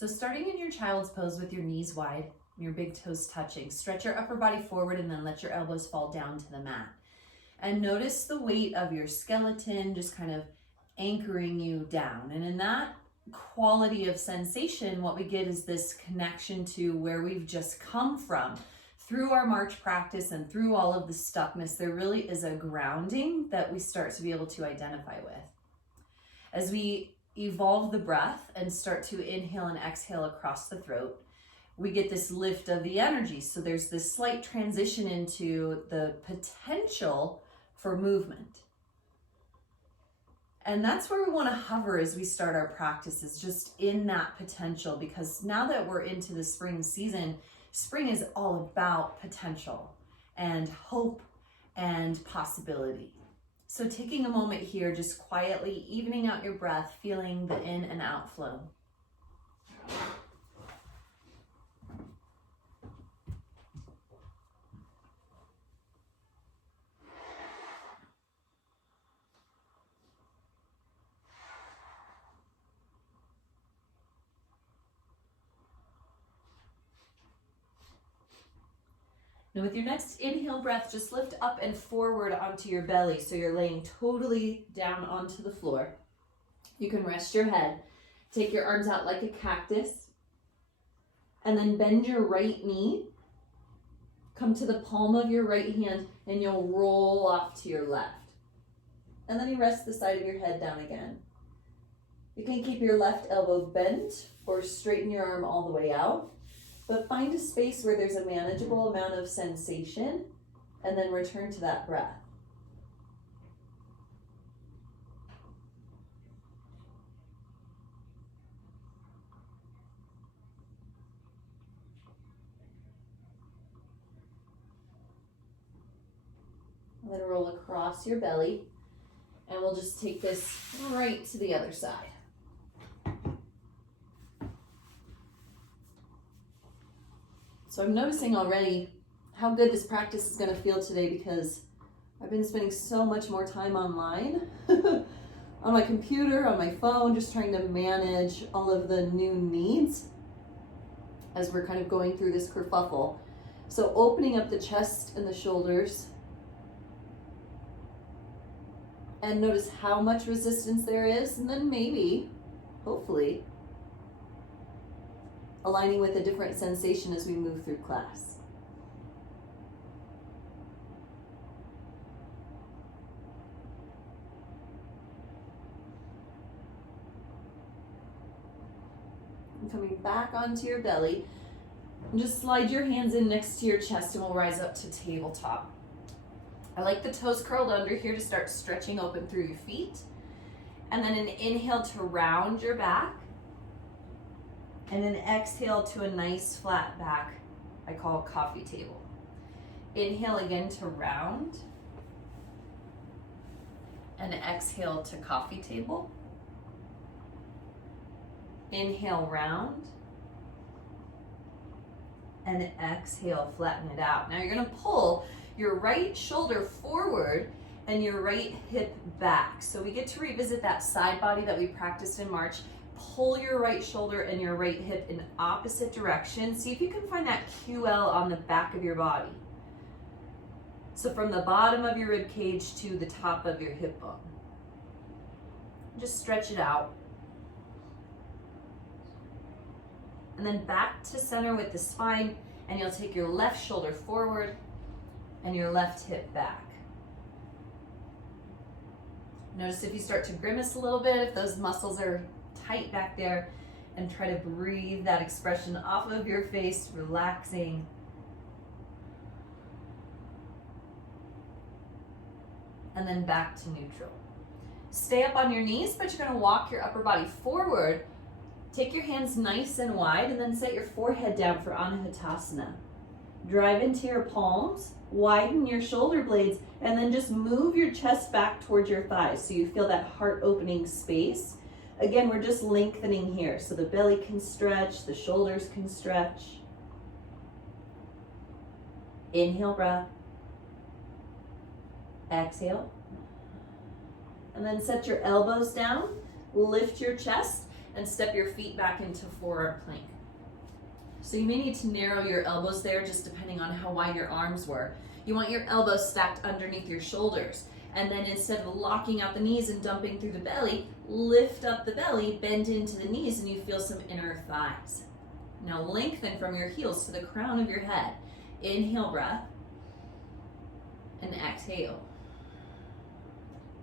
So starting in your child's pose with your knees wide, your big toes touching, stretch your upper body forward and then let your elbows fall down to the mat. And notice the weight of your skeleton just kind of anchoring you down. And in that quality of sensation, what we get is this connection to where we've just come from. Through our march practice and through all of the stuckness, there really is a grounding that we start to be able to identify with. As we evolve the breath and start to inhale and exhale across the throat, we get this lift of the energy. So there's this slight transition into the potential for movement. And that's where we want to hover as we start our practices, just in that potential, because now that we're into the spring season, spring is all about potential and hope and possibility. So taking a moment here, just quietly evening out your breath, feeling the in and out flow. Now with your next inhale breath, just lift up and forward onto your belly. So you're laying totally down onto the floor. You can rest your head. Take your arms out like a cactus. And then bend your right knee. Come to the palm of your right hand and you'll roll off to your left. And then you rest the side of your head down again. You can keep your left elbow bent or straighten your arm all the way out. But find a space where there's a manageable amount of sensation and then return to that breath. Then roll across your belly and we'll just take this right to the other side. So I'm noticing already how good this practice is going to feel today because I've been spending so much more time online, on my computer, on my phone, just trying to manage all of the new needs as we're kind of going through this kerfuffle. So opening up the chest and the shoulders, and notice how much resistance there is, and then maybe, hopefully, aligning with a different sensation as we move through class. And coming back onto your belly, and just slide your hands in next to your chest and we'll rise up to tabletop. I like the toes curled under here to start stretching open through your feet. And then an inhale to round your back. And an exhale to a nice flat back, I call coffee table. Inhale again to round. And exhale to coffee table. Inhale, round. And exhale, flatten it out. Now you're gonna pull your right shoulder forward and your right hip back. So we get to revisit that side body that we practiced in March. Pull your right shoulder and your right hip in opposite directions. See if you can find that QL on the back of your body. So from the bottom of your rib cage to the top of your hip bone. Just stretch it out. And then back to center with the spine, and you'll take your left shoulder forward and your left hip back. Notice if you start to grimace a little bit, if those muscles are tight back there, and try to breathe that expression off of your face, relaxing. And then back to neutral. Stay up on your knees, but you're going to walk your upper body forward. Take your hands nice and wide, and then set your forehead down for Anahatasana. Drive into your palms, widen your shoulder blades, and then just move your chest back towards your thighs so you feel that heart opening space. Again, we're just lengthening here so the belly can stretch, the shoulders can stretch. Inhale, breath. Exhale. And then set your elbows down, lift your chest, and step your feet back into forearm plank. So you may need to narrow your elbows there just depending on how wide your arms were. You want your elbows stacked underneath your shoulders. And then instead of locking out the knees and dumping through the belly, lift up the belly, bend into the knees, and you feel some inner thighs. Now lengthen from your heels to the crown of your head. Inhale, breath, and exhale.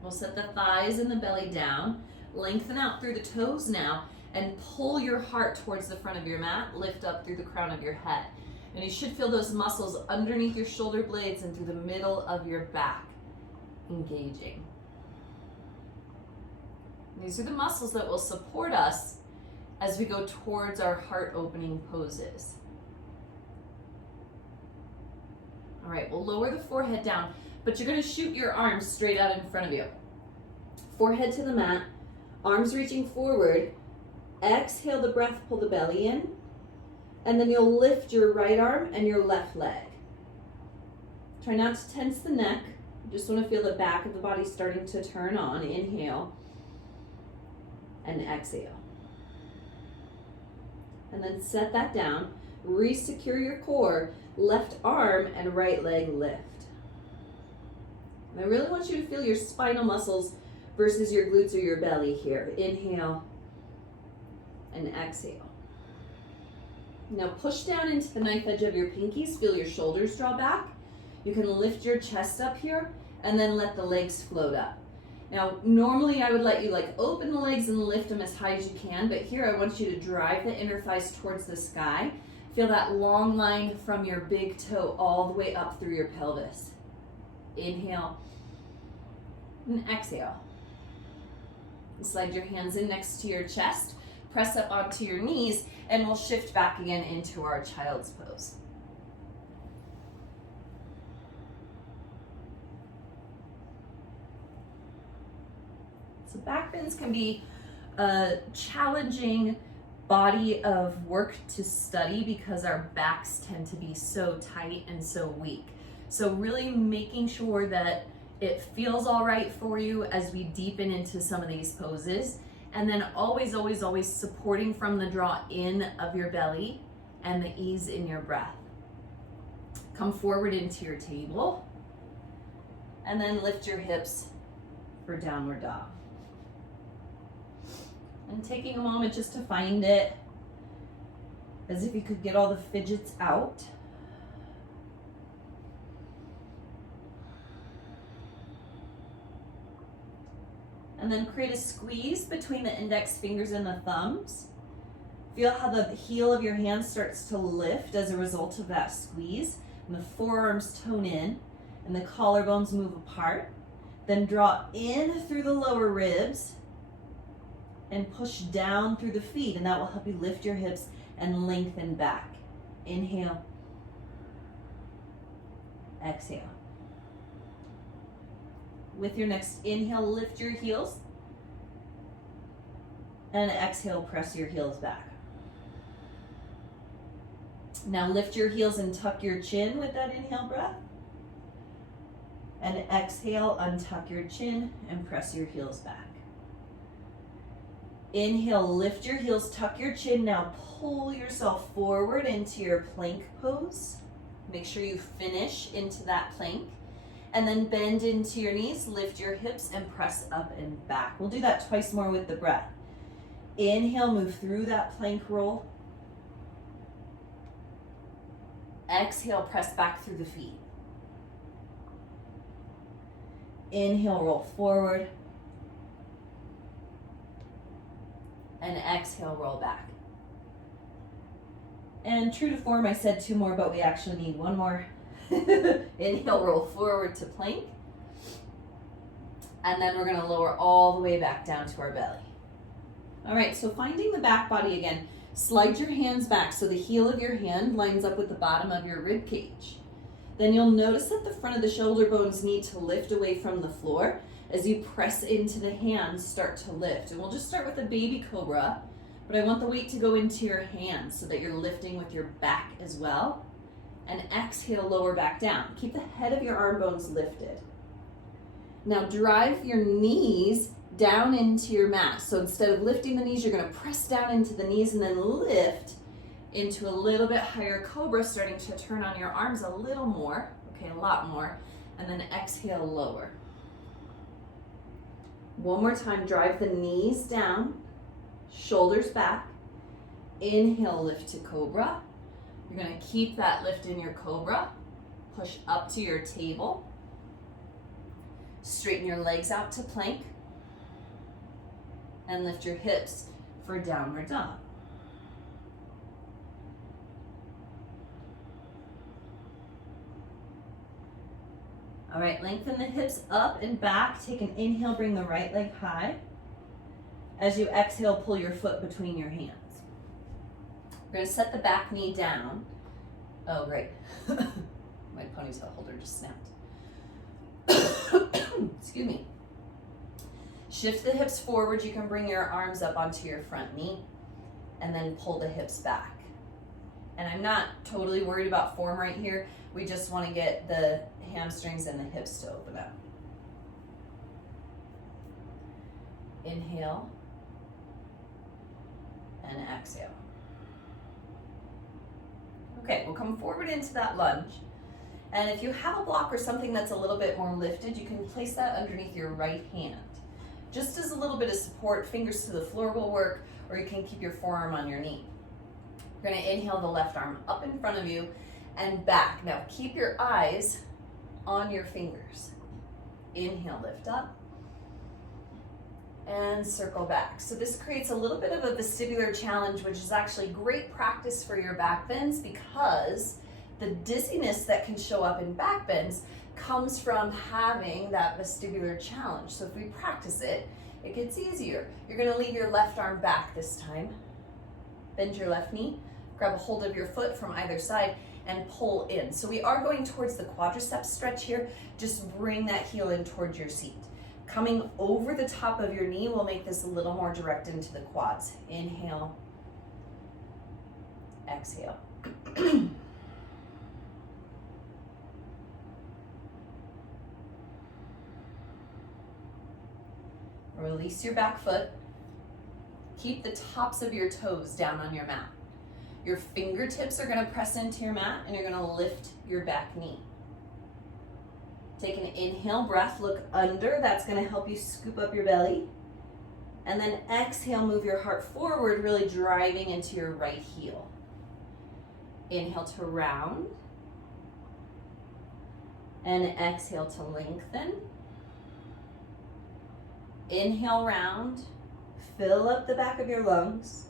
We'll set the thighs and the belly down. Lengthen out through the toes now, and pull your heart towards the front of your mat. Lift up through the crown of your head. And you should feel those muscles underneath your shoulder blades and through the middle of your back engaging. These are the muscles that will support us as we go towards our heart opening poses. All right, we'll lower the forehead down, but you're going to shoot your arms straight out in front of you. Forehead to the mat, arms reaching forward. Exhale the breath, pull the belly in, and then you'll lift your right arm and your left leg. Try not to tense the neck. You just want to feel the back of the body starting to turn on. Inhale and exhale. And then set that down. Re-secure your core. Left arm and right leg lift. And I really want you to feel your spinal muscles versus your glutes or your belly here. Inhale and exhale. Now push down into the knife edge of your pinkies. Feel your shoulders draw back. You can lift your chest up here and then let the legs float up. Now, normally I would let you open the legs and lift them as high as you can, but here I want you to drive the inner thighs towards the sky. Feel that long line from your big toe all the way up through your pelvis. Inhale and exhale. Slide your hands in next to your chest, press up onto your knees, and we'll shift back again into our child's pose. So back bends can be a challenging body of work to study because our backs tend to be so tight and so weak. So really making sure that it feels all right for you as we deepen into some of these poses. And then always, always, always supporting from the draw in of your belly and the ease in your breath. Come forward into your table and then lift your hips for downward dog. And taking a moment just to find it, as if you could get all the fidgets out. And then create a squeeze between the index fingers and the thumbs. Feel how the heel of your hand starts to lift as a result of that squeeze. And the forearms tone in and the collarbones move apart. Then draw in through the lower ribs and push down through the feet, and that will help you lift your hips and lengthen back. Inhale, exhale. With your next inhale, lift your heels, and exhale, press your heels back. Now lift your heels and tuck your chin with that inhale breath, and exhale, untuck your chin and press your heels back. Inhale, lift your heels, tuck your chin. Now pull yourself forward into your plank pose. Make sure you finish into that plank. And then bend into your knees, lift your hips, and press up and back. We'll do that twice more with the breath. Inhale, move through that plank roll. Exhale, press back through the feet. Inhale, roll forward. And exhale, roll back. And true to form, I said 2 more, but we actually need 1 more. Inhale, roll forward to plank. And then we're going to lower all the way back down to our belly. All right, so finding the back body again, slide your hands back so the heel of your hand lines up with the bottom of your rib cage. Then you'll notice that the front of the shoulder bones need to lift away from the floor. As you press into the hands, start to lift. And we'll just start with a baby cobra, but I want the weight to go into your hands so that you're lifting with your back as well. And exhale, lower back down. Keep the head of your arm bones lifted. Now drive your knees down into your mat. So instead of lifting the knees, you're gonna press down into the knees and then lift into a little bit higher cobra, starting to turn on your arms a little more, okay, a lot more, and then exhale, lower. One more time, drive the knees down, shoulders back. Inhale, lift to cobra. You're gonna keep that lift in your cobra. Push up to your table. Straighten your legs out to plank. And lift your hips for downward dog. All right, lengthen the hips up and back. Take an inhale, bring the right leg high. As you exhale, pull your foot between your hands. We're gonna set the back knee down. Oh, great. My ponytail holder just snapped. Excuse me. Shift the hips forward. You can bring your arms up onto your front knee and then pull the hips back. And I'm not totally worried about form right here. We just want to get the hamstrings and the hips to open up. Inhale and exhale. Okay, we'll come forward into that lunge. And if you have a block or something that's a little bit more lifted, you can place that underneath your right hand. Just as a little bit of support, fingers to the floor will work, or you can keep your forearm on your knee. You're gonna inhale the left arm up in front of you and back. Now keep your eyes on your fingers. Inhale, lift up, and circle back. So this creates a little bit of a vestibular challenge, which is actually great practice for your back bends, because the dizziness that can show up in back bends comes from having that vestibular challenge. So if we practice it, it gets easier. You're gonna leave your left arm back this time. Bend your left knee, grab a hold of your foot from either side and pull in. So we are going towards the quadriceps stretch here. Just bring that heel in towards your seat. Coming over the top of your knee will make this a little more direct into the quads. Inhale, exhale. Release your back foot. Keep the tops of your toes down on your mat. Your fingertips are gonna press into your mat and you're gonna lift your back knee. Take an inhale breath, look under. That's gonna help you scoop up your belly. And then exhale, move your heart forward, really driving into your right heel. Inhale to round. And exhale to lengthen. Inhale, round. Fill up the back of your lungs.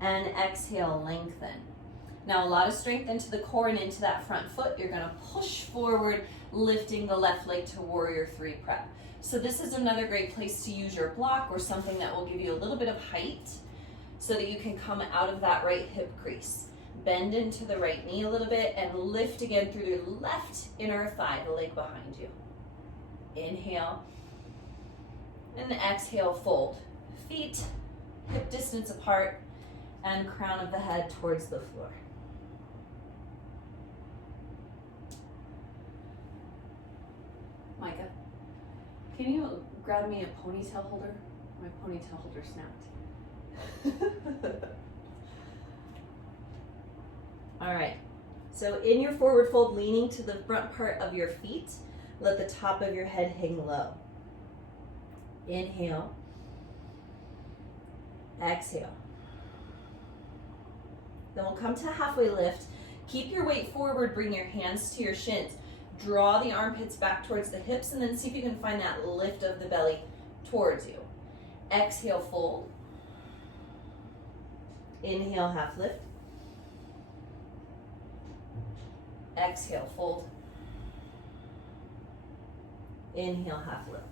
And exhale, lengthen. Now a lot of strength into the core and into that front foot. You're gonna push forward, lifting the left leg to warrior three prep. So this is another great place to use your block or something that will give you a little bit of height so that you can come out of that right hip crease. Bend into the right knee a little bit and lift again through your left inner thigh, the leg behind you. Inhale and exhale, fold. Feet hip distance apart and crown of the head towards the floor. Micah, can you grab me a ponytail holder? My ponytail holder snapped. All right, so in your forward fold, leaning to the front part of your feet, let the top of your head hang low. Inhale, exhale. Then we'll come to a halfway lift. Keep your weight forward, bring your hands to your shins. Draw the armpits back towards the hips and then see if you can find that lift of the belly towards you. Exhale, fold. Inhale, half lift. Exhale, fold. Inhale, half lift.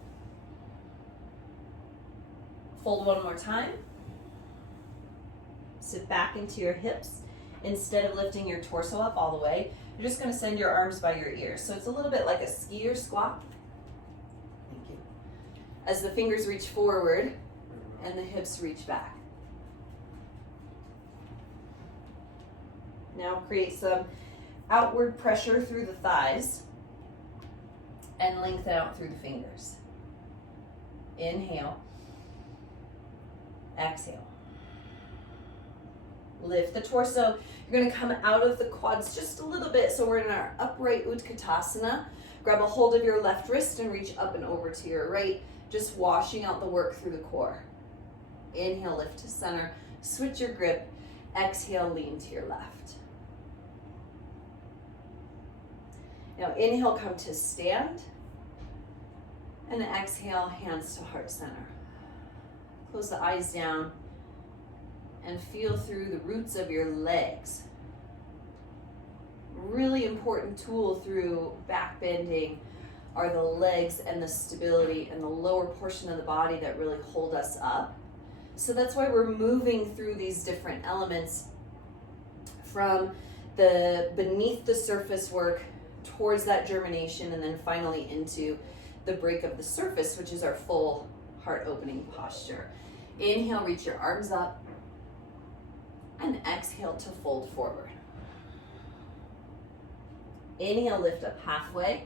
Fold one more time. Sit back into your hips. Instead of lifting your torso up all the way, you're just going to send your arms by your ears. So it's a little bit like a skier squat. Thank you. As the fingers reach forward and the hips reach back. Now create some outward pressure through the thighs and lengthen out through the fingers. Inhale. Exhale. Lift the torso. You're going to come out of the quads just a little bit. So we're in our upright Utkatasana. Grab a hold of your left wrist and reach up and over to your right, just washing out the work through the core. Inhale, lift to center. Switch your grip. Exhale, lean to your left. Now inhale, come to stand. And exhale, hands to heart center. Close the eyes down and feel through the roots of your legs. Really important tool through back bending are the legs and the stability and the lower portion of the body that really hold us up. So that's why we're moving through these different elements from the beneath the surface work towards that germination, and then finally into the break of the surface, which is our full heart opening posture. Inhale, reach your arms up, and exhale to fold forward. Inhale, lift up halfway.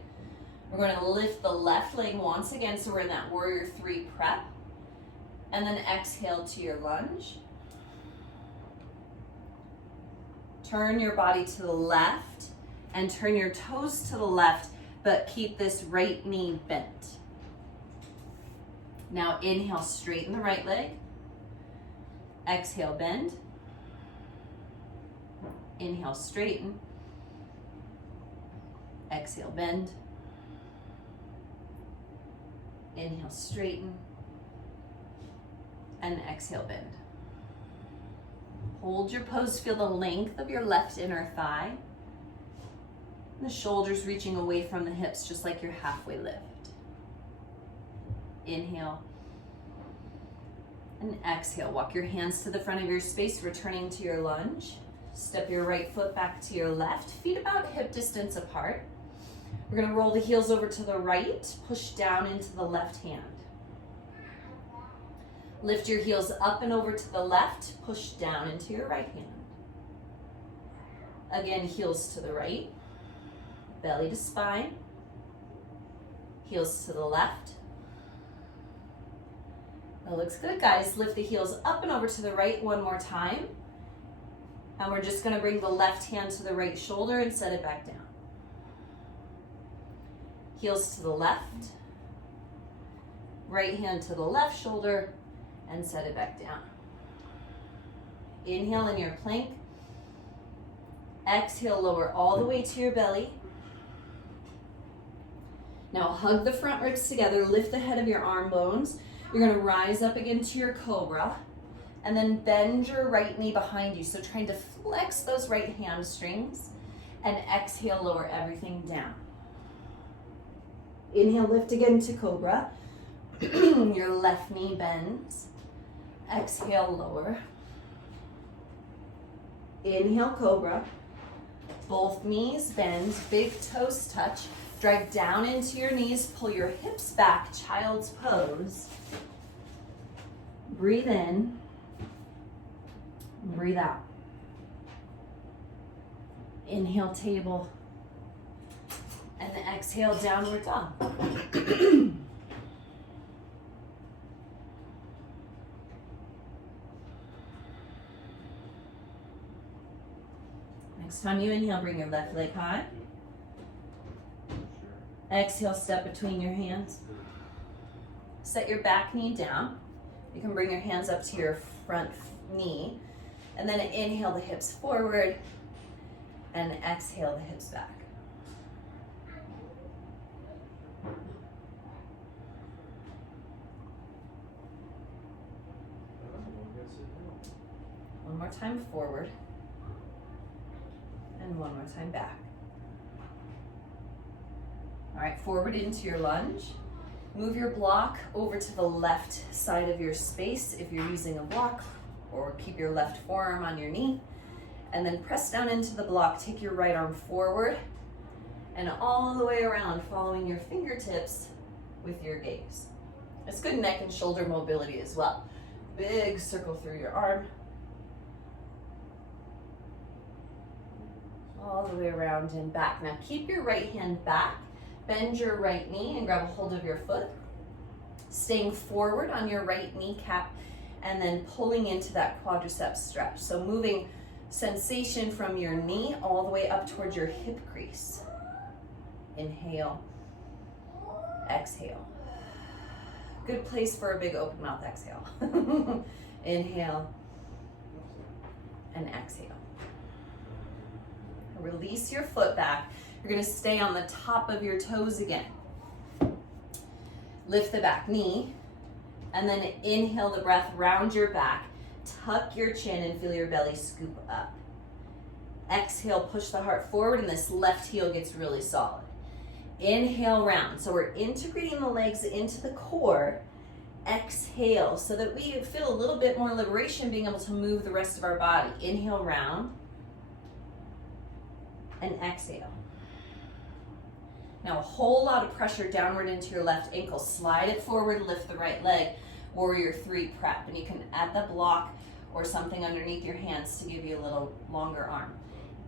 We're going to lift the left leg once again, so we're in that warrior 3 prep. And then exhale to your lunge. Turn your body to the left and turn your toes to the left, but keep this right knee bent. Now inhale, straighten the right leg. Exhale, bend. Inhale, straighten. Exhale, bend. Inhale, straighten. And exhale, bend. Hold your pose, feel the length of your left inner thigh. The shoulders reaching away from the hips, just like your halfway lift. Inhale. And exhale, walk your hands to the front of your space, returning to your lunge. Step your right foot back to your left, feet about hip distance apart. We're gonna roll the heels over to the right, push down into the left hand. Lift your heels up and over to the left, push down into your right hand. Again, heels to the right, belly to spine, heels to the left. That looks good, guys. Lift the heels up and over to the right one more time. And we're just gonna bring the left hand to the right shoulder and set it back down. Heels to the left, right hand to the left shoulder, and set it back down. Inhale in your plank. Exhale, lower all the way to your belly. Now hug the front ribs together, lift the head of your arm bones. You're gonna rise up again to your cobra, and then bend your right knee behind you. So trying to flex those right hamstrings, and exhale, lower everything down. Inhale, lift again to cobra. Your left knee bends. Exhale, lower. Inhale, cobra. Both knees bend, big toes touch. Drive down into your knees, pull your hips back, child's pose. Breathe in, breathe out. Inhale, table. And then exhale, downward dog. Next time you inhale, bring your left leg high. Exhale, step between your hands. Set your back knee down. You can bring your hands up to your front knee. And then inhale the hips forward. And exhale the hips back. One more time forward. And one more time back. All right, forward into your lunge. Move your block over to the left side of your space if you're using a block, or keep your left forearm on your knee. And then press down into the block. Take your right arm forward and all the way around, following your fingertips with your gaze. It's good neck and shoulder mobility as well. Big circle through your arm. All the way around and back. Now keep your right hand back. Bend your right knee and grab a hold of your foot. Staying forward on your right kneecap and then pulling into that quadriceps stretch. So moving sensation from your knee all the way up towards your hip crease. Inhale, exhale. Good place for a big open mouth exhale. Inhale and exhale. Release your foot back. You're going to stay on the top of your toes again. Lift the back knee and then inhale the breath, round your back, tuck your chin and feel your belly scoop up. Exhale, push the heart forward and this left heel gets really solid. Inhale, round. So we're integrating the legs into the core. Exhale so that we feel a little bit more liberation being able to move the rest of our body. Inhale, round. And exhale. Now a whole lot of pressure downward into your left ankle. Slide it forward, lift the right leg. Warrior 3 prep. And you can add the block or something underneath your hands to give you a little longer arm.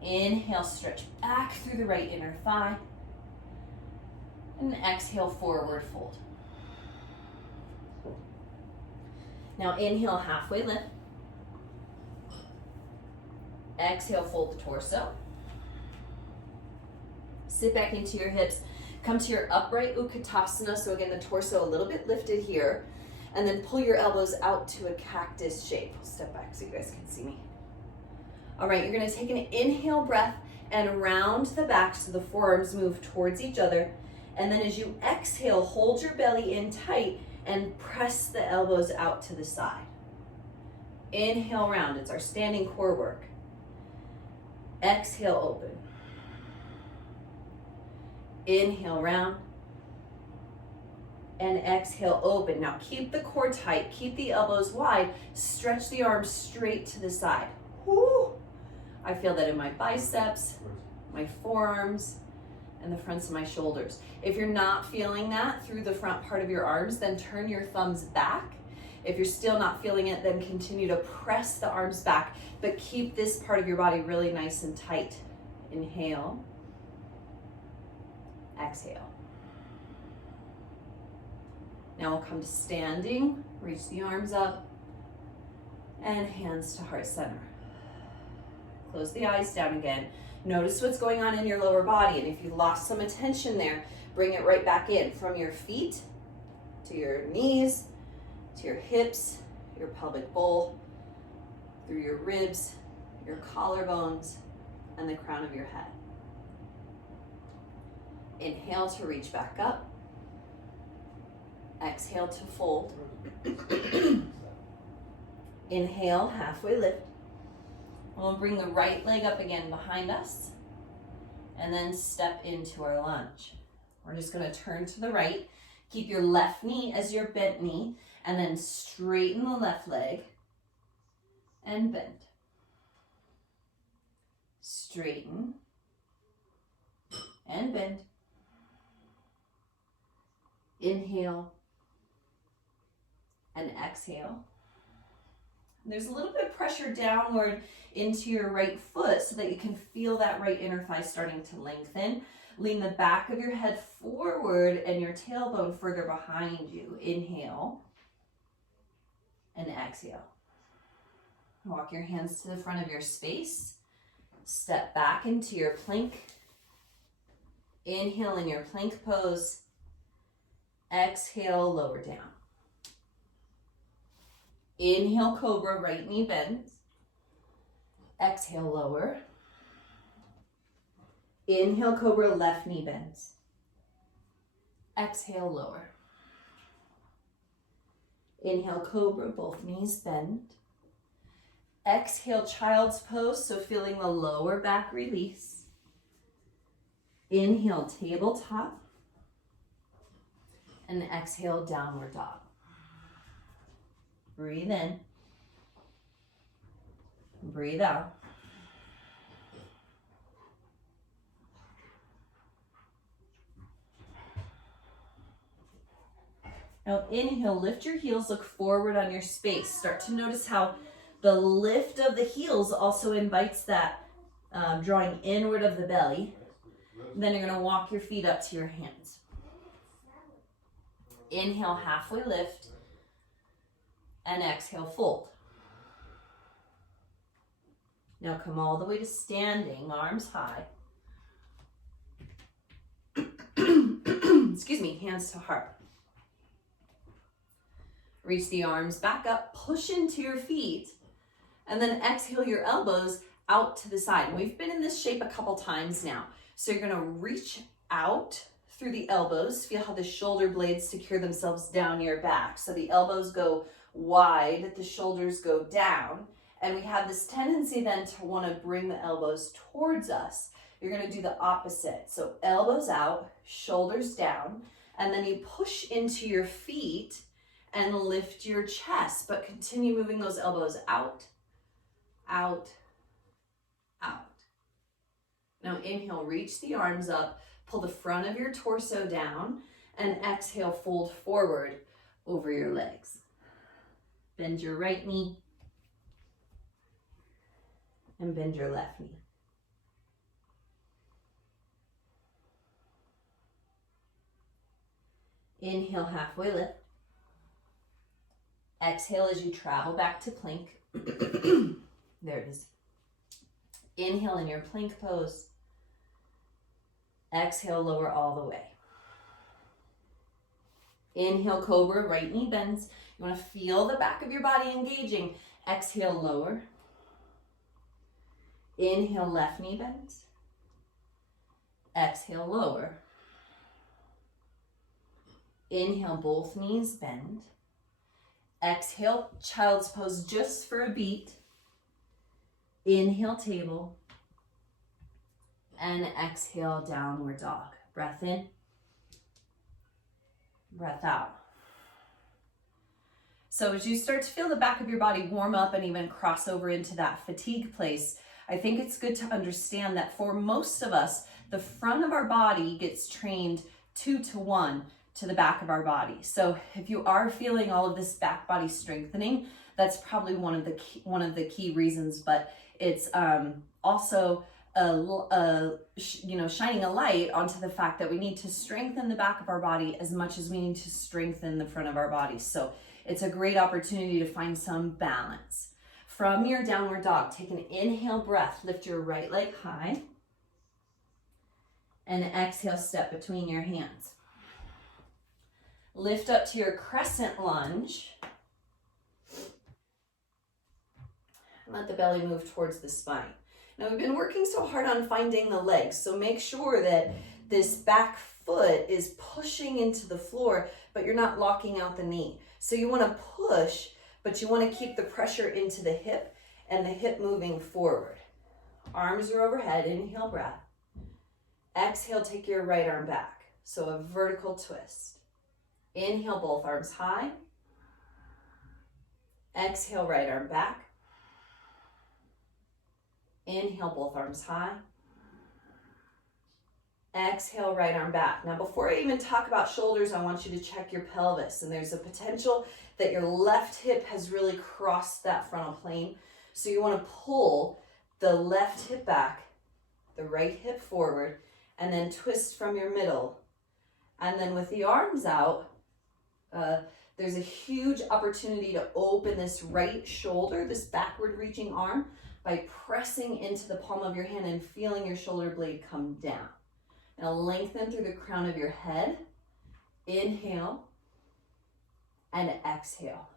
Inhale, stretch back through the right inner thigh. And exhale, forward fold. Now inhale, halfway lift. Exhale, fold the torso. Sit back into your hips. Come to your upright Utkatasana. So again, the torso a little bit lifted here. And then pull your elbows out to a cactus shape. I'll step back so you guys can see me. All right, you're gonna take an inhale breath and round the back so the forearms move towards each other. And then as you exhale, hold your belly in tight and press the elbows out to the side. Inhale, round. It's our standing core work. Exhale, open. Inhale, round. And exhale, open. Now keep the core tight, keep the elbows wide, stretch the arms straight to the side. Woo! I feel that in my biceps, my forearms, and the fronts of my shoulders. If you're not feeling that through the front part of your arms, then turn your thumbs back. If you're still not feeling it, then continue to press the arms back, but keep this part of your body really nice and tight. Inhale, exhale. Now we'll come to standing, reach the arms up, and hands to heart center. Close the eyes down again. Notice what's going on in your lower body, and if you lost some attention there, bring it right back in from your feet to your knees, to your hips, your pelvic bowl, through your ribs, your collarbones, and the crown of your head. Inhale to reach back up. Exhale to fold. Inhale, halfway lift. We'll bring the right leg up again behind us and then step into our lunge. We're just going to turn to the right. Keep your left knee as your bent knee and then straighten the left leg and bend. Straighten and bend. Inhale and exhale. There's a little bit of pressure downward into your right foot so that you can feel that right inner thigh starting to lengthen. Lean the back of your head forward and your tailbone further behind you. Inhale and exhale. Walk your hands to the front of your space. Step back into your plank. Inhale in your plank pose. Exhale, lower down. Inhale, cobra, right knee bends. Exhale, lower. Inhale, cobra, left knee bends. Exhale, lower. Inhale, cobra, both knees bend. Exhale, child's pose, so feeling the lower back release. Inhale, tabletop. And exhale, downward dog. Breathe in. Breathe out. Now inhale, lift your heels, look forward on your space. Start to notice how the lift of the heels also invites that drawing inward of the belly. And then you're going to walk your feet up to your hands. Inhale, halfway lift, and exhale, fold. Now come all the way to standing, arms high. Excuse me, hands to heart. Reach the arms back up, push into your feet, and then exhale your elbows out to the side. And we've been in this shape a couple times now. So you're gonna reach out through the elbows. Feel how the shoulder blades secure themselves down your back. So the elbows go wide, the shoulders go down. And we have this tendency then to want to bring the elbows towards us. You're going to do the opposite. So elbows out, shoulders down, and then you push into your feet and lift your chest, but continue moving those elbows out, out, out. Now inhale, reach the arms up, pull the front of your torso down, and exhale, fold forward over your legs. Bend your right knee and bend your left knee. Inhale, halfway lift. Exhale as you travel back to plank. There it is. Inhale in your plank pose. Exhale, lower all the way. Inhale, cobra, right knee bends. You want to feel the back of your body engaging. Exhale, lower. Inhale, left knee bends. Exhale, lower. Inhale, both knees bend. Exhale, child's pose just for a beat. Inhale, table. And exhale, downward dog. Breath in. Breath out. So as you start to feel the back of your body warm up and even cross over into that fatigue place, I think it's good to understand that for most of us, the front of our body gets trained 2-to-1 to the back of our body. So if you are feeling all of this back body strengthening, that's probably one of the key reasons, but it's also shining a light onto the fact that we need to strengthen the back of our body as much as we need to strengthen the front of our body. So it's a great opportunity to find some balance. From your downward dog, take an inhale breath, lift your right leg high, and exhale, step between your hands. Lift up to your crescent lunge. Let the belly move towards the spine. Now we've been working so hard on finding the legs, so make sure that this back foot is pushing into the floor, but you're not locking out the knee. So you want to push, but you want to keep the pressure into the hip and the hip moving forward. Arms are overhead, inhale, breath. Exhale, take your right arm back. So a vertical twist. Inhale, both arms high. Exhale, right arm back. Inhale, both arms high. Exhale, right arm back. Now, before I even talk about shoulders, I want you to check your pelvis. And there's a potential that your left hip has really crossed that frontal plane. So you want to pull the left hip back, the right hip forward, and then twist from your middle. And then with the arms out, there's a huge opportunity to open this right shoulder, this backward reaching arm, by pressing into the palm of your hand and feeling your shoulder blade come down. Now lengthen through the crown of your head. Inhale and exhale.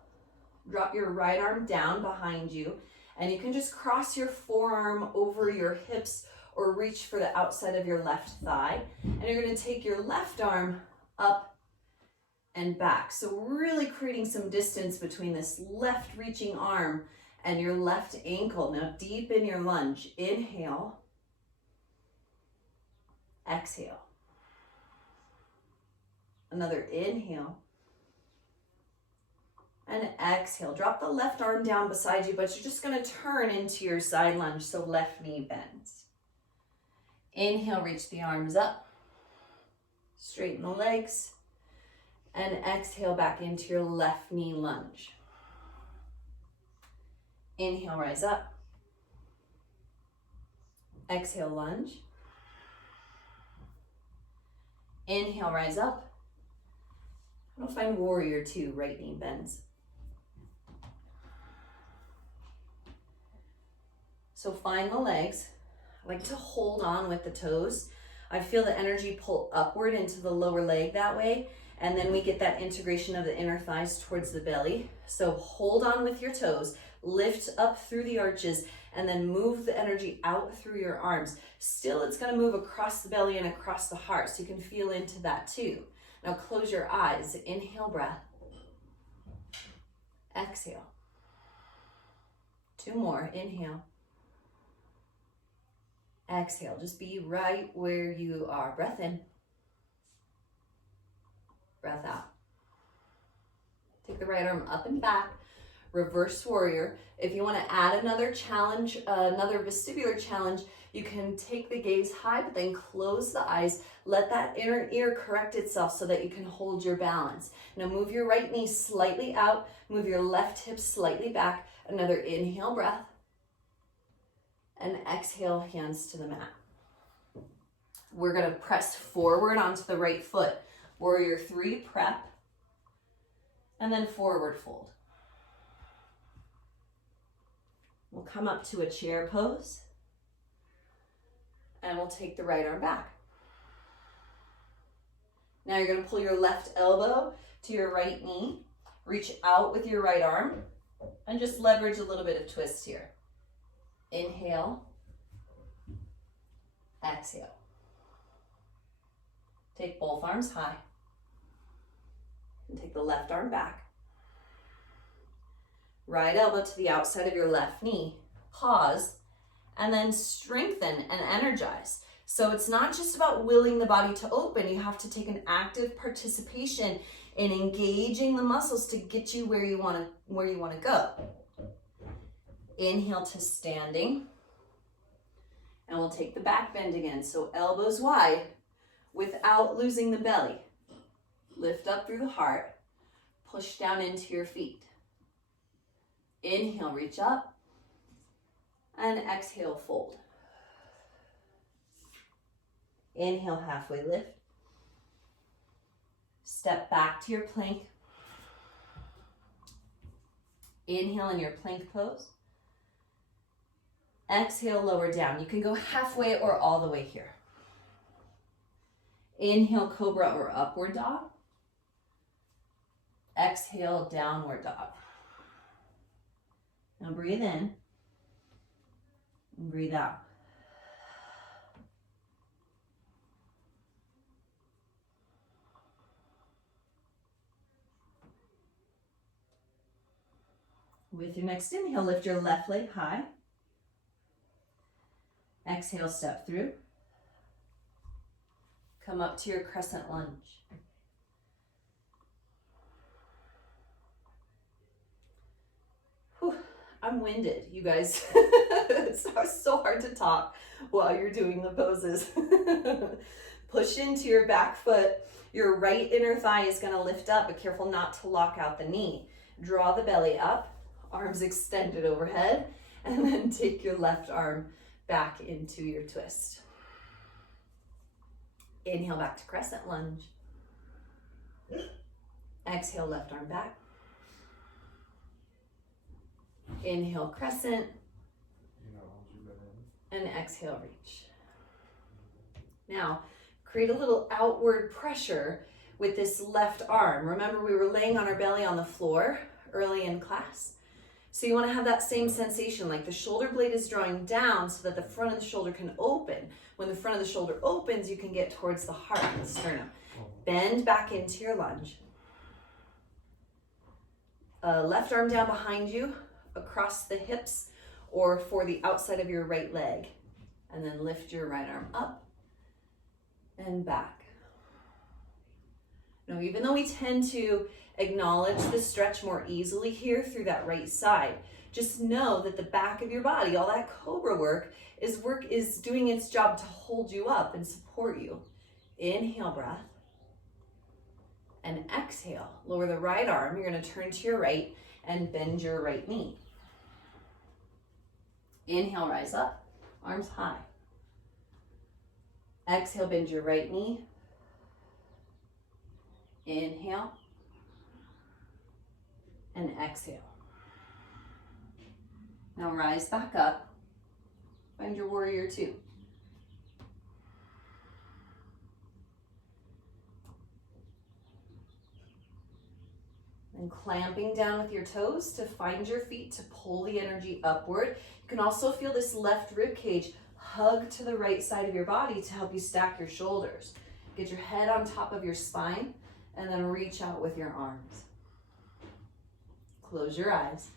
Drop your right arm down behind you, and you can just cross your forearm over your hips or reach for the outside of your left thigh. And you're going to take your left arm up and back. So really creating some distance between this left reaching arm and your left ankle. Now deepen your lunge. Inhale. Exhale. Another inhale. And exhale. Drop the left arm down beside you, but you're just going to turn into your side lunge, so left knee bends. Inhale, reach the arms up. Straighten the legs. And exhale back into your left knee lunge. Inhale, rise up. Exhale, lunge. Inhale, rise up. We'll find warrior two, right knee bends. So find the legs. I like to hold on with the toes. I feel the energy pull upward into the lower leg that way, and then we get that integration of the inner thighs towards the belly. So hold on with your toes, lift up through the arches, and then move the energy out through your arms. Still, it's gonna move across the belly and across the heart, so you can feel into that too. Now close your eyes, inhale breath. Exhale. Two more, inhale. Exhale, just be right where you are. Breath in. Breath out. Take the right arm up and back. Reverse warrior. If you want to add another challenge, another vestibular challenge, you can take the gaze high, but then close the eyes. Let that inner ear correct itself so that you can hold your balance. Now move your right knee slightly out. Move your left hip slightly back. Another inhale breath. And exhale, hands to the mat. We're gonna press forward onto the right foot. Warrior three, prep. And then forward fold. We'll come up to a chair pose. And we'll take the right arm back. Now you're gonna pull your left elbow to your right knee. Reach out with your right arm. And just leverage a little bit of twist here. Inhale, exhale. Take both arms high. And take the left arm back. Right elbow to the outside of your left knee. Pause, and then strengthen and energize. So it's not just about willing the body to open. You have to take an active participation in engaging the muscles to get you where you want to go. Inhale to standing, and we'll take the back bend again. So elbows wide without losing the belly. Lift up through the heart, push down into your feet. Inhale, reach up, and exhale, fold. Inhale, halfway lift. Step back to your plank. Inhale in your plank pose. Exhale, lower down. You can go halfway or all the way here. Inhale, cobra or upward dog. Exhale, downward dog. Now breathe in and breathe out. With your next inhale, lift your left leg high. Exhale, step through. Come up to your crescent lunge. Whew, I'm winded, you guys. It's so hard to talk while you're doing the poses. Push into your back foot. Your right inner thigh is going to lift up, but careful not to lock out the knee. Draw the belly up, arms extended overhead, and then take your left arm back into your twist. Inhale back to crescent lunge. Exhale, left arm back. Inhale, crescent. And exhale, reach. Now, create a little outward pressure with this left arm. Remember, we were laying on our belly on the floor early in class. So you want to have that same sensation, like the shoulder blade is drawing down so that the front of the shoulder can open. When the front of the shoulder opens, you can get towards the heart of the sternum. Bend back into your lunge. Left arm down behind you, across the hips, or for the outside of your right leg. And then lift your right arm up and back. Now, even though we tend to acknowledge the stretch more easily here through that right side, just know that the back of your body, all that cobra work is doing its job to hold you up and support you. Inhale, breath. And exhale. Lower the right arm. You're going to turn to your right and bend your right knee. Inhale, rise up. Arms high. Exhale, bend your right knee. Inhale. and exhale. Now rise back up. Find your warrior two. And clamping down with your toes to find your feet to pull the energy upward. You can also feel this left rib cage hug to the right side of your body to help you stack your shoulders. Get your head on top of your spine and then reach out with your arms. Close your eyes.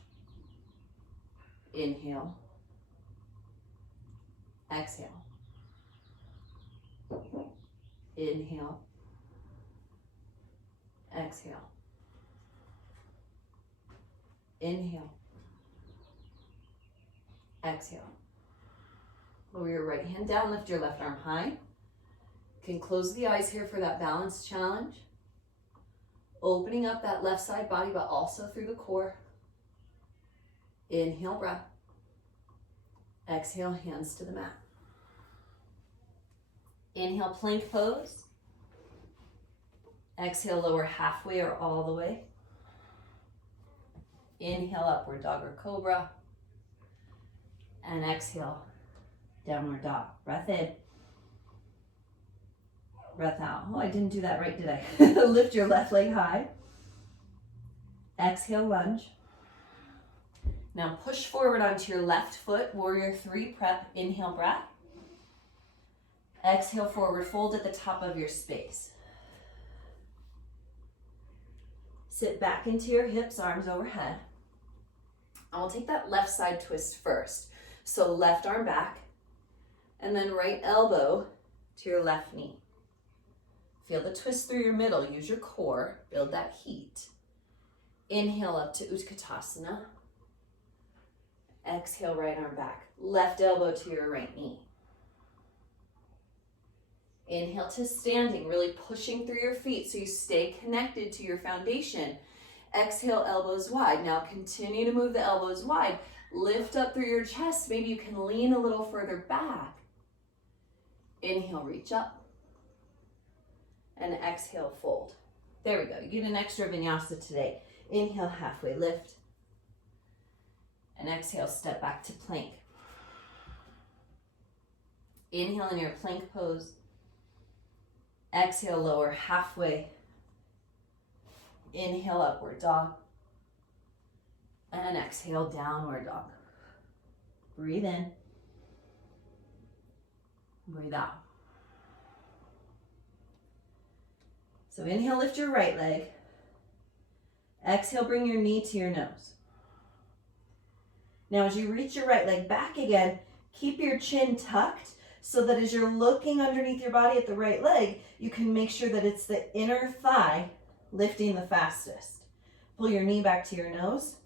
Inhale. Exhale. Inhale. Exhale. Inhale. Exhale. Lower your right hand down, lift your left arm high. You can close the eyes here for that balance challenge. Opening up that left side body, but also through the core. Inhale, breath. Exhale, hands to the mat. Inhale, plank pose. Exhale, lower halfway or all the way. Inhale, upward dog or cobra. And exhale, downward dog. Breath in. Breath out. Oh, I didn't do that right, did I? Lift your left leg high. Exhale, lunge. Now push forward onto your left foot, warrior three, prep, inhale, breath. Exhale, forward fold at the top of your space. Sit back into your hips, arms overhead. And we'll take that left side twist first. So left arm back, and then right elbow to your left knee. Feel the twist through your middle. Use your core. Build that heat. Inhale up to Utkatasana. Exhale, right arm back. Left elbow to your right knee. Inhale to standing, really pushing through your feet so you stay connected to your foundation. Exhale, elbows wide. Now continue to move the elbows wide. Lift up through your chest. Maybe you can lean a little further back. Inhale, reach up. And exhale, fold. There we go. You get an extra vinyasa today. Inhale, halfway lift. And exhale, step back to plank. Inhale in your plank pose. Exhale, lower halfway. Inhale, upward dog. And exhale, downward dog. Breathe in. Breathe out. So inhale, lift your right leg. Exhale, bring your knee to your nose. Now as you reach your right leg back again, keep your chin tucked so that as you're looking underneath your body at the right leg, you can make sure that it's the inner thigh lifting the fastest. Pull your knee back to your nose.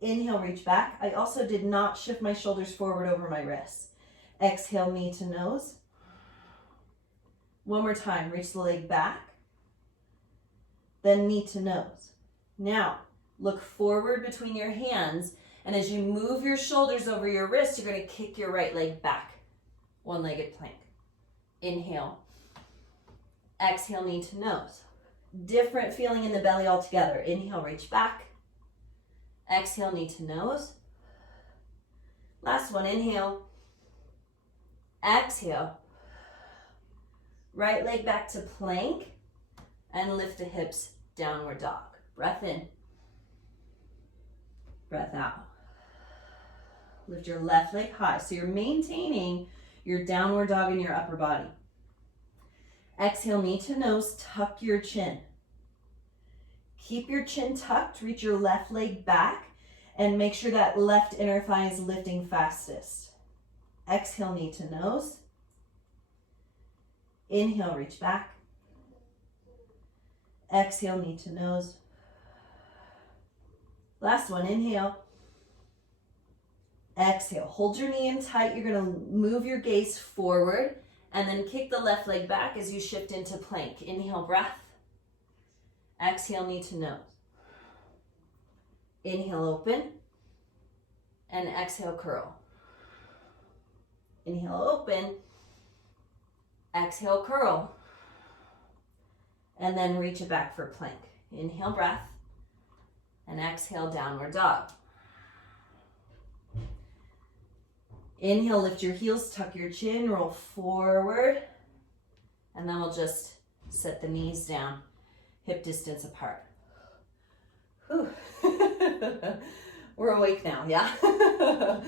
Inhale, reach back. I also did not shift my shoulders forward over my wrists. Exhale, knee to nose. One more time, reach the leg back. Then knee to nose. Now, look forward between your hands, and as you move your shoulders over your wrists, you're going to kick your right leg back. One-legged plank. Inhale. Exhale, knee to nose. Different feeling in the belly altogether. Inhale, reach back. Exhale, knee to nose. Last one, inhale. Exhale. Right leg back to plank and lift the hips, downward dog. Breath in. Breath out. Lift your left leg high. So you're maintaining your downward dog in your upper body. Exhale, knee to nose, tuck your chin. Keep your chin tucked, reach your left leg back, and make sure that left inner thigh is lifting fastest. Exhale, knee to nose. Inhale, reach back. Exhale, knee to nose. Last one, inhale. Exhale, hold your knee in tight. You're gonna move your gaze forward and then kick the left leg back as you shift into plank. Inhale, breath. Exhale, knee to nose. Inhale, open. And exhale, curl. Inhale, open. Exhale, curl. And then reach it back for plank. Inhale, breath. And exhale, downward dog. Inhale, lift your heels, tuck your chin, roll forward. And then we'll just set the knees down, hip distance apart. Whew. We're awake now, yeah?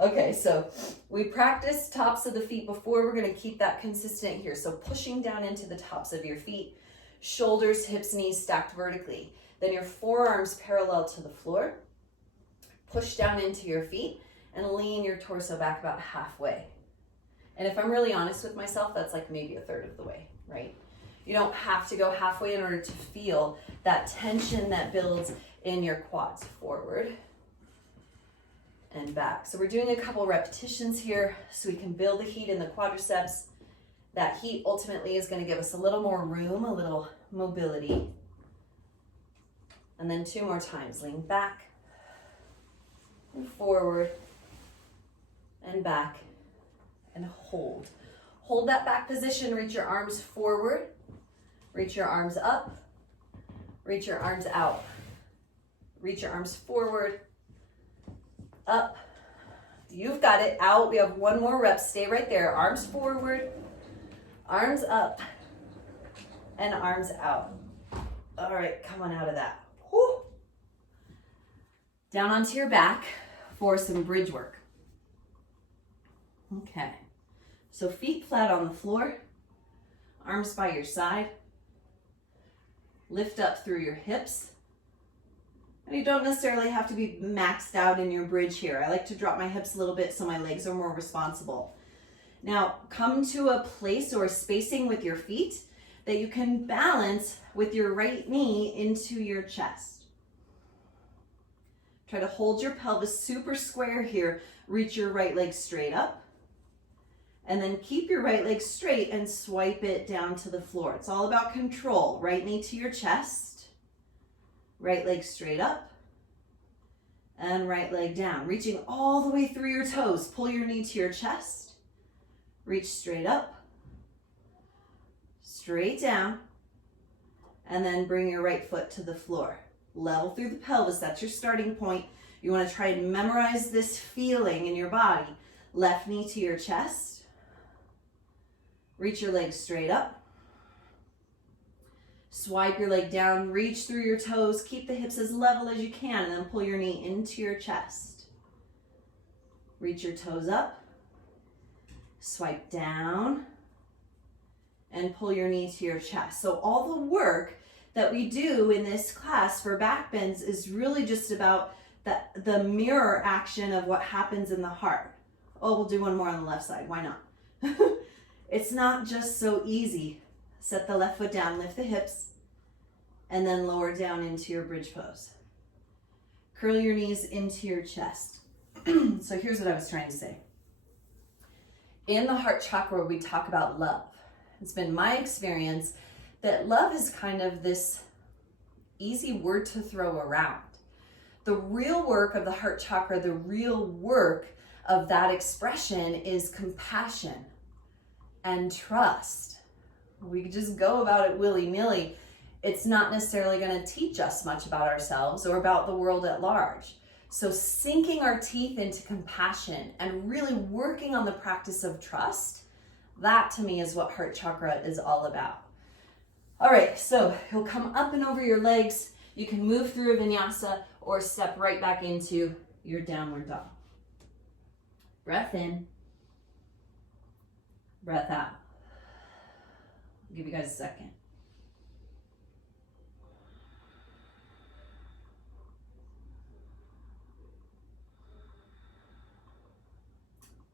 Okay, so we practiced tops of the feet before. We're gonna keep that consistent here. So pushing down into the tops of your feet, shoulders, hips, knees stacked vertically. Then your forearms parallel to the floor. Push down into your feet and lean your torso back about halfway. And if I'm really honest with myself, that's like maybe a third of the way, right? You don't have to go halfway in order to feel that tension that builds in your quads. Forward and back. So we're doing a couple repetitions here so we can build the heat in the quadriceps. That heat ultimately is going to give us a little more room, a little mobility. And then 2 more times. Lean back and forward and back and hold. Hold that back position. Reach your arms forward. Reach your arms up. Reach your arms out. Reach your arms forward. Up. You've got it. Out. We have 1 more rep. Stay right there. Arms forward. Arms up. And arms out. All right. Come on out of that. Whew. Down onto your back for some bridge work. Okay. So feet flat on the floor. Arms by your side. Lift up through your hips. And you don't necessarily have to be maxed out in your bridge here. I like to drop my hips a little bit so my legs are more responsible. Now, come to a place or spacing with your feet that you can balance with your right knee into your chest. Try to hold your pelvis super square here. Reach your right leg straight up. And then keep your right leg straight and swipe it down to the floor. It's all about control. Right knee to your chest. Right leg straight up. And right leg down. Reaching all the way through your toes. Pull your knee to your chest. Reach straight up. Straight down. And then bring your right foot to the floor. Level through the pelvis. That's your starting point. You want to try and memorize this feeling in your body. Left knee to your chest. Reach your leg straight up. Swipe your leg down, reach through your toes, keep the hips as level as you can, and then pull your knee into your chest. Reach your toes up, swipe down, and pull your knee to your chest. So all the work that we do in this class for back bends is really just about the mirror action of what happens in the heart. Oh, we'll do 1 more on the left side, why not? It's not just so easy. Set the left foot down, lift the hips, and then lower down into your bridge pose. Curl your knees into your chest. So here's what I was trying to say. In the heart chakra, we talk about love. It's been my experience that love is kind of this easy word to throw around. The real work of the heart chakra, the real work of that expression is compassion and trust. We could just go about it willy-nilly. It's not necessarily going to teach us much about ourselves or about the world at large. So sinking our teeth into compassion and really working on the practice of trust, that to me is what heart chakra is all about. All right, so you'll come up and over your legs. You can move through a vinyasa or step right back into your downward dog. Breath in, breath out. I'll give you guys a second.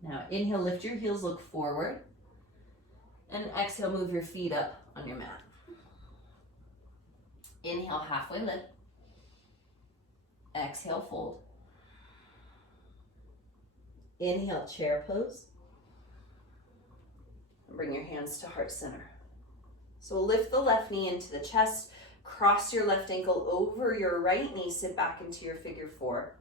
Now inhale, lift your heels, look forward. And exhale, move your feet up on your mat. Inhale, halfway lift. Exhale, fold. Inhale, chair pose. And bring your hands to heart center. So lift the left knee into the chest, cross your left ankle over your right knee, sit back into your figure 4.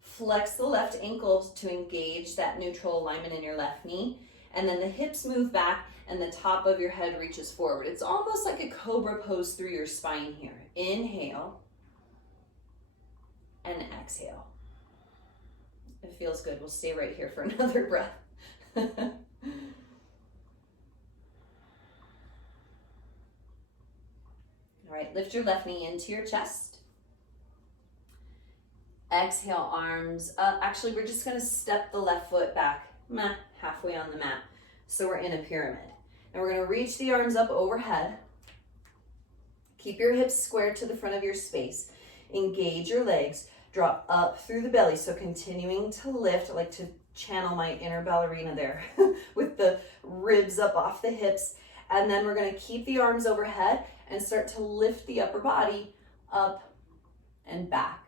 Flex the left ankle to engage that neutral alignment in your left knee, and then the hips move back and the top of your head reaches forward. It's almost like a cobra pose through your spine here. Inhale. and exhale. It feels good. We'll stay right here for another breath. All right, lift your left knee into your chest. Exhale, arms up. Actually, we're just gonna step the left foot back, halfway on the mat. So we're in a pyramid. And we're gonna reach the arms up overhead. Keep your hips squared to the front of your space. Engage your legs, drop up through the belly. So continuing to lift. I like to channel my inner ballerina there with the ribs up off the hips. And then we're gonna keep the arms overhead and start to lift the upper body up and back.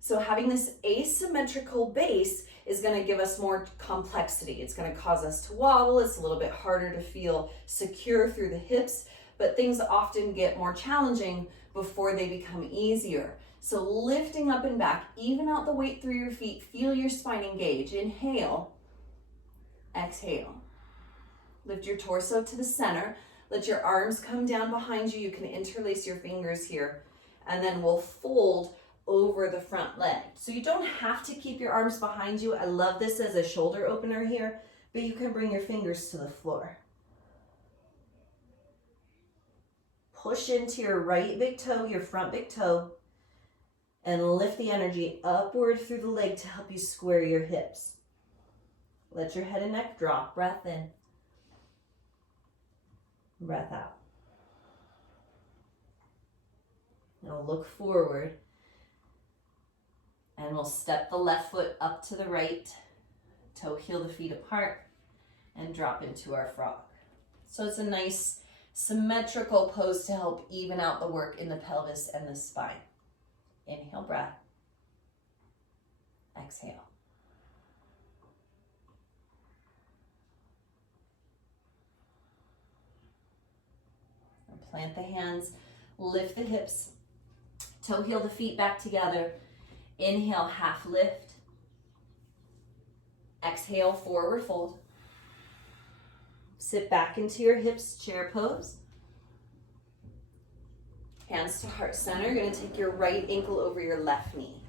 So having this asymmetrical base is going to give us more complexity. It's going to cause us to wobble. It's a little bit harder to feel secure through the hips, but things often get more challenging before they become easier. So lifting up and back, even out the weight through your feet, feel your spine engage. Inhale, exhale. Lift your torso to the center. Let your arms come down behind you. You can interlace your fingers here, and then we'll fold over the front leg. So you don't have to keep your arms behind you. I love this as a shoulder opener here, but you can bring your fingers to the floor. Push into your right big toe, your front big toe, and lift the energy upward through the leg to help you square your hips. Let your head and neck drop. Breath in. Breath out. Now look forward. And we'll step the left foot up to the right, toe heel the feet apart, and drop into our frog. So it's a nice symmetrical pose to help even out the work in the pelvis and the spine. Inhale, breath. Exhale. And plant the hands, lift the hips, toe heel the feet back together. Inhale, half lift. Exhale, forward fold. Sit back into your hips, chair pose. Hands to heart center. You're going to take your right ankle over your left knee.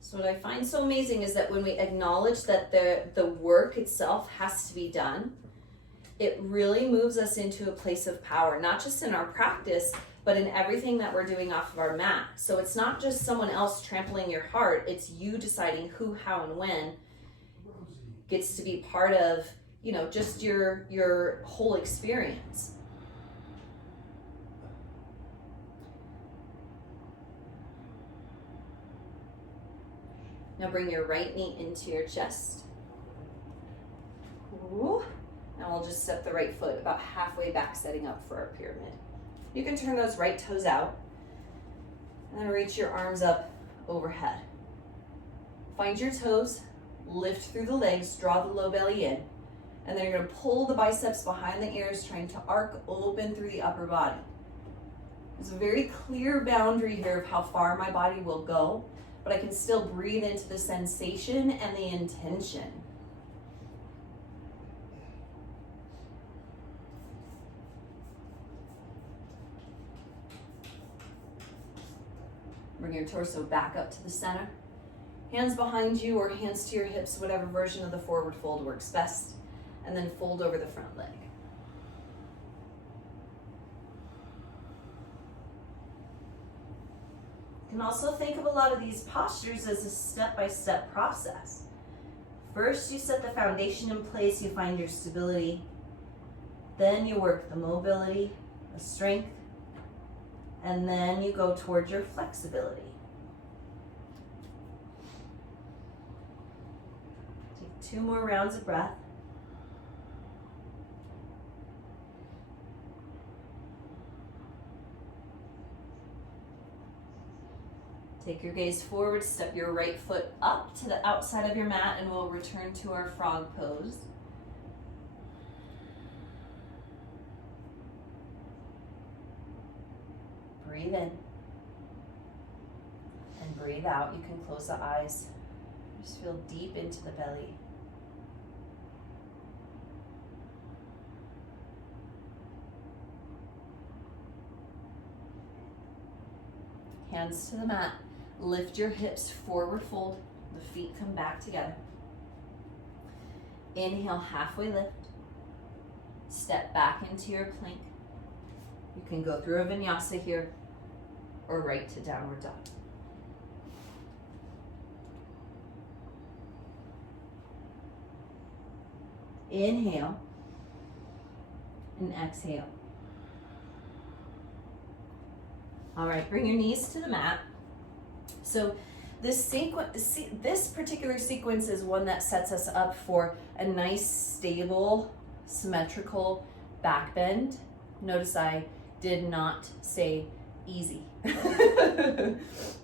So what I find so amazing is that when we acknowledge that the work itself has to be done, it really moves us into a place of power, not just in our practice, but in everything that we're doing off of our mat. So it's not just someone else trampling your heart, it's you deciding who, how, and when gets to be part of, just your whole experience. Now bring your right knee into your chest. Ooh. And we'll just step the right foot about halfway back, setting up for our pyramid. You can turn those right toes out and then reach your arms up overhead. Find your toes, lift through the legs, draw the low belly in, and then you're going to pull the biceps behind the ears, trying to arc open through the upper body. There's a very clear boundary here of how far my body will go, but I can still breathe into the sensation and the intention. Bring your torso back up to the center. Hands behind you or hands to your hips, whatever version of the forward fold works best. And then fold over the front leg. You can also think of a lot of these postures as a step-by-step process. First, you set the foundation in place, you find your stability. Then you work the mobility, the strength, and then you go towards your flexibility. Take 2 more rounds of breath. Take your gaze forward, step your right foot up to the outside of your mat, and we'll return to our frog pose. Breathe in and breathe out. You can close the eyes. Just feel deep into the belly. Hands to the mat. Lift your hips, forward fold. The feet come back together. Inhale, halfway lift. Step back into your plank. You can go through a vinyasa here or right to downward dog. Inhale and exhale. All right, bring your knees to the mat. So this particular sequence is one that sets us up for a nice, stable, symmetrical back bend. Notice I did not say easy,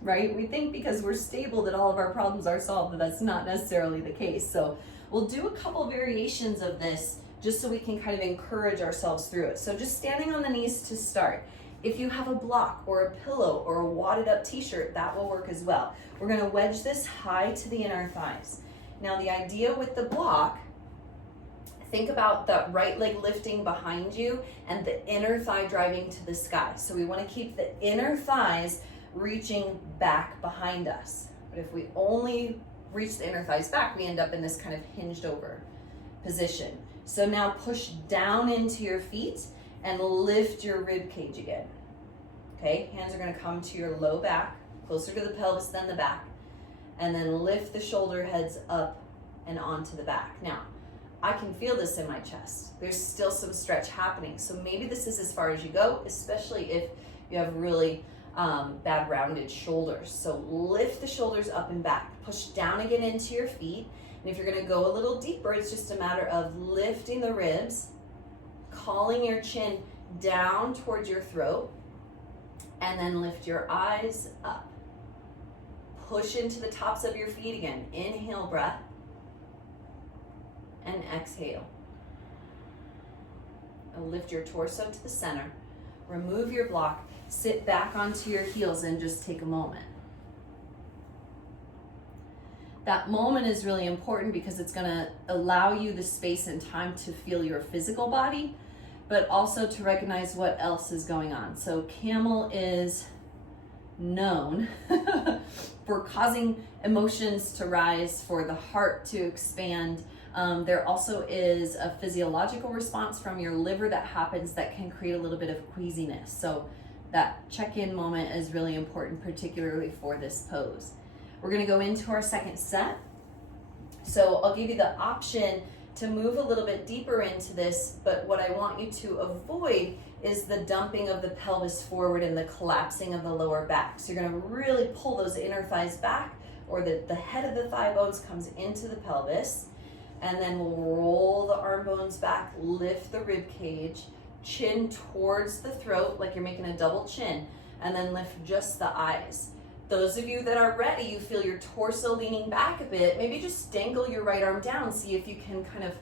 right? We think because we're stable that all of our problems are solved, but that's not necessarily the case. So we'll do a couple variations of this just so we can kind of encourage ourselves through it. So just standing on the knees to start. If you have a block or a pillow or a wadded up t-shirt, that will work as well. We're gonna wedge this high to the inner thighs. Now the idea with the block, think about that right leg lifting behind you and the inner thigh driving to the sky. So we wanna keep the inner thighs reaching back behind us. But if we only reach the inner thighs back, we end up in this kind of hinged over position. So now push down into your feet and lift your rib cage again. Okay, hands are gonna come to your low back, closer to the pelvis than the back, and then lift the shoulder heads up and onto the back. Now, I can feel this in my chest. There's still some stretch happening. So maybe this is as far as you go, especially if you have really bad rounded shoulders. So lift the shoulders up and back. Push down again into your feet. And if you're gonna go a little deeper, it's just a matter of lifting the ribs, calling your chin down towards your throat, and then lift your eyes up. Push into the tops of your feet again. Inhale, breath, and exhale. And lift your torso to the center. Remove your block. Sit back onto your heels and just take a moment. That moment is really important because it's gonna allow you the space and time to feel your physical body, but also to recognize what else is going on. So camel is known for causing emotions to rise, for the heart to expand. There also is a physiological response from your liver that happens that can create a little bit of queasiness. So that check-in moment is really important, particularly for this pose. We're gonna go into our second set. So I'll give you the option to move a little bit deeper into this, but what I want you to avoid is the dumping of the pelvis forward and the collapsing of the lower back. So you're gonna really pull those inner thighs back, or the head of the thigh bones comes into the pelvis, and then we'll roll the arm bones back, lift the rib cage, chin towards the throat like you're making a double chin, and then lift just the eyes. Those of you that are ready, you feel your torso leaning back a bit, maybe just dangle your right arm down, see if you can kind of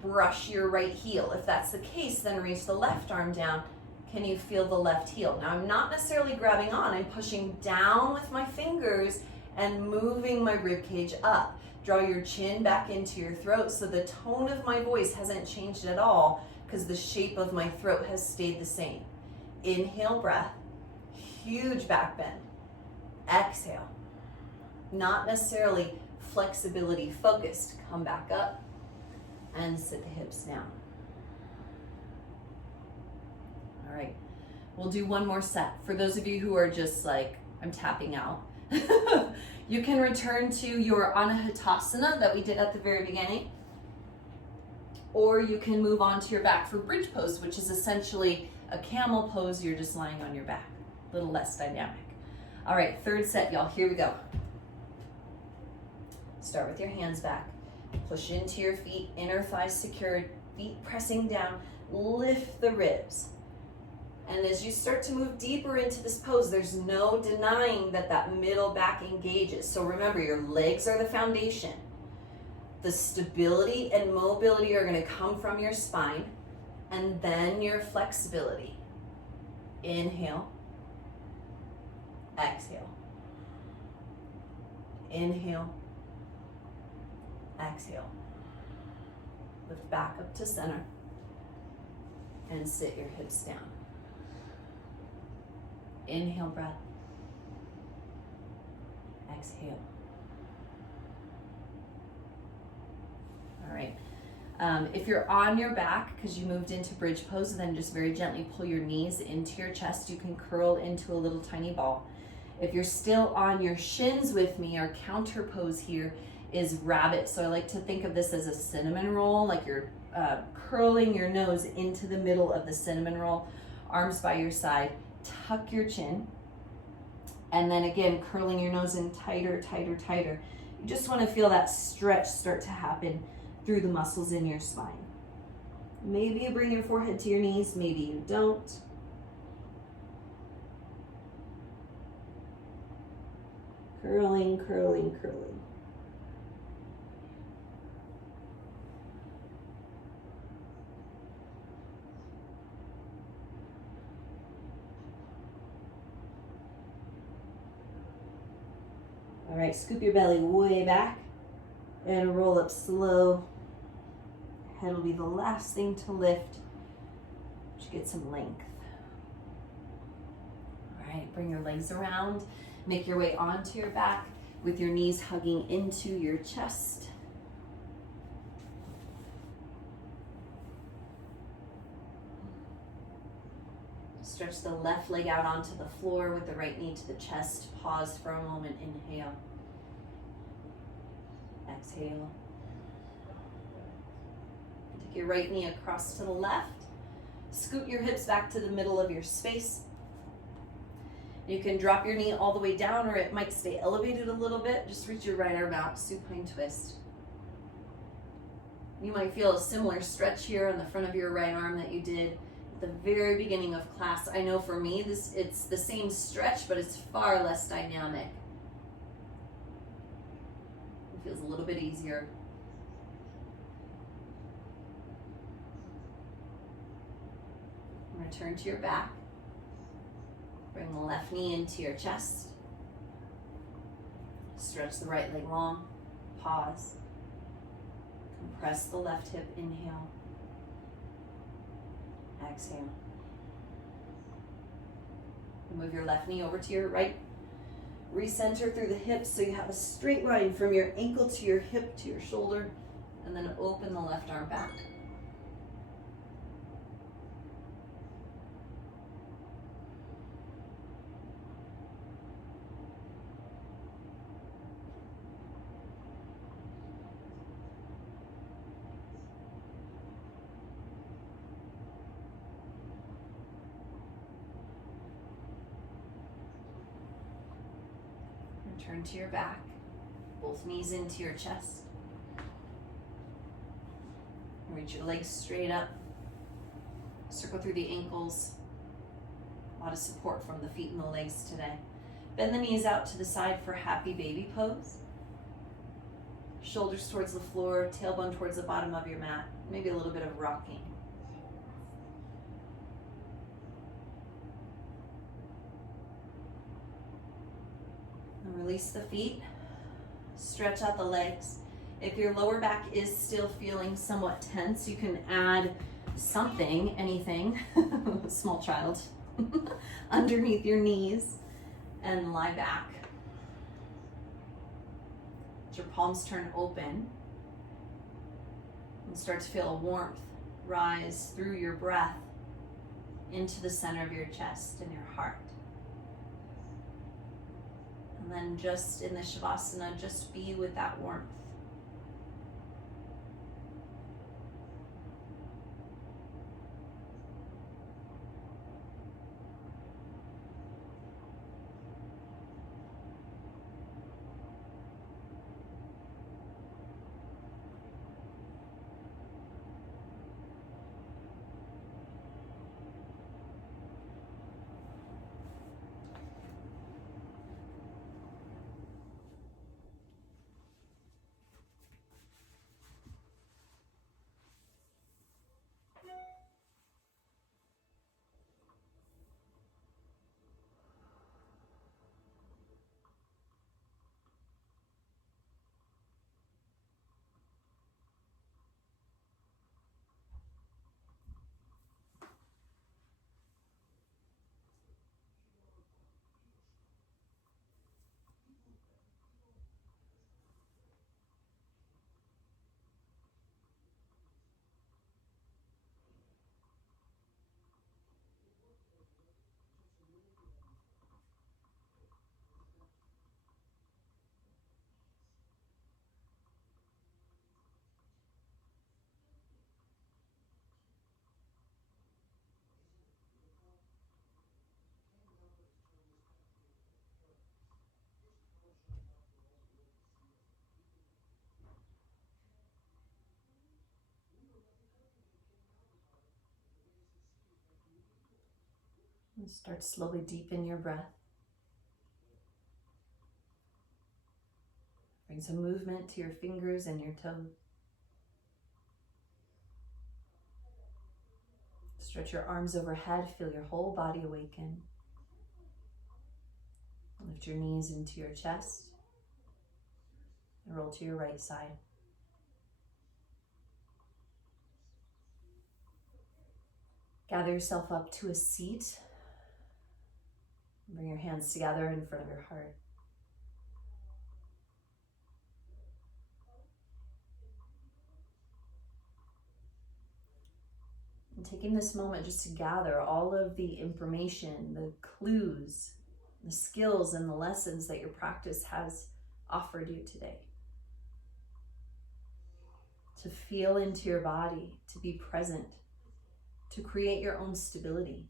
brush your right heel. If that's the case, then reach the left arm down. Can you feel the left heel? Now I'm not necessarily grabbing on, I'm pushing down with my fingers and moving my rib cage up. Draw your chin back into your throat so the tone of my voice hasn't changed at all because the shape of my throat has stayed the same. Inhale, breath, huge back bend. Exhale, not necessarily flexibility focused. Come back up and sit the hips down. All right, we'll do one more set. For those of you who are just like, I'm tapping out, you can return to your Anahatasana that we did at the very beginning, or you can move on to your back for bridge pose, which is essentially a camel pose. You're just lying on your back, a little less dynamic. All right, third set, y'all, here we go. Start with your hands back. Push into your feet, inner thighs secured, feet pressing down, lift the ribs. And as you start to move deeper into this pose, there's no denying that that middle back engages. So remember, your legs are the foundation. The stability and mobility are gonna come from your spine, and then your flexibility. Inhale. Exhale. Inhale. Exhale. Lift back up to center and sit your hips down. Inhale, breath. Exhale. All right. If you're on your back because you moved into bridge pose, then just very gently pull your knees into your chest. You can curl into a little tiny ball. If you're still on your shins with me, our counter pose here is rabbit. So I like to think of this as a cinnamon roll, like you're curling your nose into the middle of the cinnamon roll, arms by your side, tuck your chin, and then again, curling your nose in tighter, tighter, tighter. You just want to feel that stretch start to happen through the muscles in your spine. Maybe you bring your forehead to your knees, maybe you don't. Curling, curling, curling. All right, scoop your belly way back and roll up slow. Head will be the last thing to lift. Just get some length. All right, bring your legs around. Make your way onto your back with your knees hugging into your chest. Stretch the left leg out onto the floor with the right knee to the chest. Pause for a moment. Inhale. Exhale. Take your right knee across to the left. Scoot your hips back to the middle of your space. You can drop your knee all the way down, or it might stay elevated a little bit. Just reach your right arm out, supine twist. You might feel a similar stretch here on the front of your right arm that you did at the very beginning of class. I know for me, it's the same stretch, but it's far less dynamic. It feels a little bit easier. Return to your back. Bring the left knee into your chest. Stretch the right leg long. Pause. Compress the left hip. Inhale. Exhale. Move your left knee over to your right. Recenter through the hips so you have a straight line from your ankle to your hip to your shoulder. And then open the left arm back. Turn to your back, both knees into your chest. Reach your legs straight up. Circle through the ankles. A lot of support from the feet and the legs today. Bend the knees out to the side for happy baby pose. Shoulders towards the floor, tailbone towards the bottom of your mat. Maybe a little bit of rocking. Release the feet, stretch out the legs. If your lower back is still feeling somewhat tense, you can add something, anything, small child, underneath your knees and lie back. Let your palms turn open and start to feel a warmth rise through your breath into the center of your chest and your heart. And then just in the Shavasana, just be with that warmth. And start slowly deepen your breath. Bring some movement to your fingers and your toes. Stretch your arms overhead, feel your whole body awaken. Lift your knees into your chest and roll to your right side. Gather yourself up to a seat. Bring your hands together in front of your heart. And taking this moment just to gather all of the information, the clues, the skills, and the lessons that your practice has offered you today. To feel into your body, to be present, to create your own stability.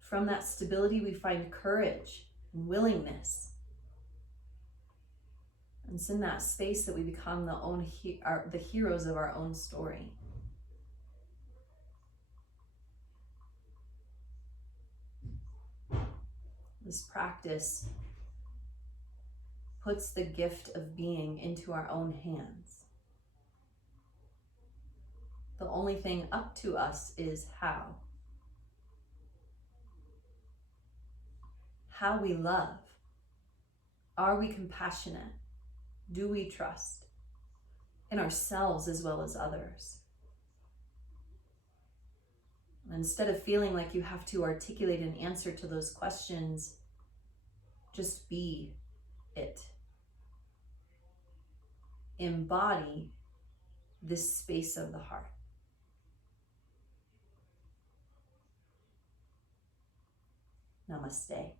From that stability, we find courage and willingness. And it's in that space that we become the heroes of our own story. This practice puts the gift of being into our own hands. The only thing up to us is how. How we love. Are we compassionate? Do we trust in ourselves as well as others? Instead of feeling like you have to articulate an answer to those questions, just be it. Embody this space of the heart. Namaste.